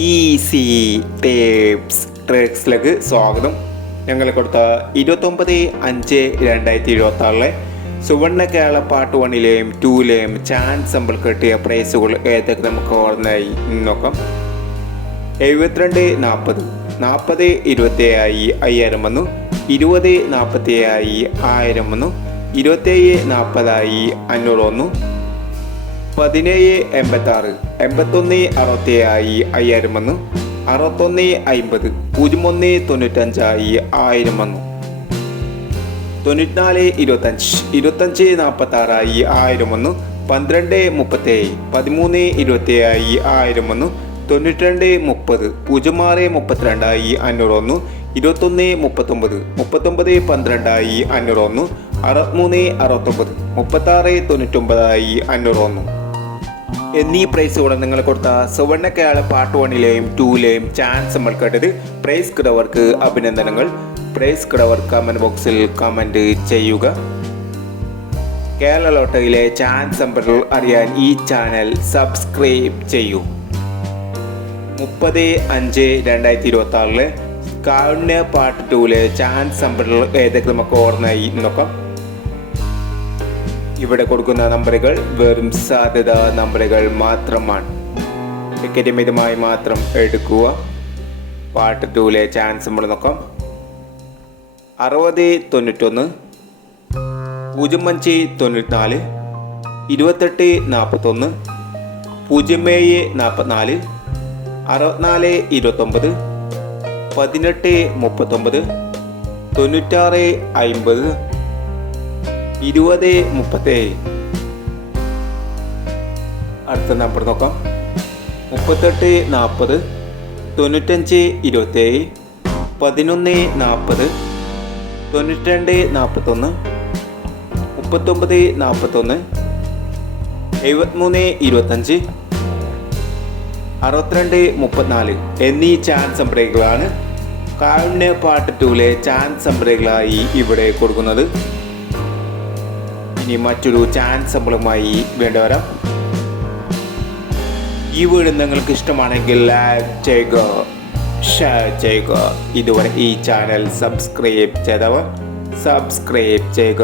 Easy tapes ട്രിക്സിലേക്ക് സ്വാഗതം. ഞങ്ങൾ കൊടുത്ത 29/5/2026 സുവർണ കേരള പാർട്ട് 1ലെയും 2ലെയും ചാൻസ് സമ്പിൾ കിട്ടിയ പ്രൈസുകൾ ഏതൊക്കെ നമുക്ക് ഓർമ്മയായി നോക്കാം. 72-40 40-27 വന്നു, 20-47 1000 വന്നു, 27-40 500 വന്നു, 17-86 81-67 5000 വന്നു, 61-50 01-95 1000 വന്നു, 94-25 25-46 1000 വന്നു, 12-37 13-27 1000 വന്നു, 92-30 06-32 500 വന്നു, 21-39 39-12 500 വന്നു, 63-69 36-99 500 വന്നു എന്നീ പ്രൈസുകൾ നിങ്ങൾ കൊടുത്ത സുവർണ കേരള പാർട്ട് 1ലെയും 2ലെയും ചാൻസ് നമ്മൾ കേട്ടത്. പ്രൈസ് കിടവർക്ക് അഭിനന്ദനങ്ങൾ. പ്രൈസ് കിടവർ കമൻറ്റ് ബോക്സിൽ കമൻറ്റ് ചെയ്യുക. കേരള ലോട്ടറിയിലെ ചാൻസ് നമ്പറുകൾ അറിയാൻ ഈ ചാനൽ സബ്സ്ക്രൈബ് ചെയ്യൂ. 30-5/2026 കാരുണ്യ പാർട്ട് 2ലെ ചാൻസ് നമ്പറുകൾ ഏതൊക്കെ നമുക്ക് ഓർമ്മയായി നോക്കാം. ഇവിടെ കൊടുക്കുന്ന നമ്പറുകൾ വെറും സാധ്യത നമ്പറുകൾ മാത്രമാണ്. ടിക്കറ്റ് മിതമായി മാത്രം എടുക്കുക. പാർട്ട് 2ലെ ചാൻസ് നമ്മൾ നോക്കാം. 60-91 05-94 28-41 07-44 64-29 18-39 96-50 20-37. അടുത്ത നമ്പർ നോക്കാം. 38-40 95-27 11-40 92-41 39-41 73-25 62-34 എന്നീ ചാൻസ് നമ്പറുകളാണ് കാരുണ്യ പാർട്ട് 2ലെ ചാൻസ് നമ്പറുകളായി ഇവിടെ കൊടുക്കുന്നത്. ഇനി മറ്റൊരു ചാൻസ് നമ്പറുമായി വേണ്ടവരാം. ഈ വീഡിയോ നിങ്ങൾക്ക് ഇഷ്ടമാണെങ്കിൽ ലൈക്ക് ചെയ്യുക, ഷെയർ ചെയ്യുക. ഇതുവരെ ഈ ചാനൽ സബ്സ്ക്രൈബ് ചെയ്തവർ സബ്സ്ക്രൈബ് ചെയ്യുക.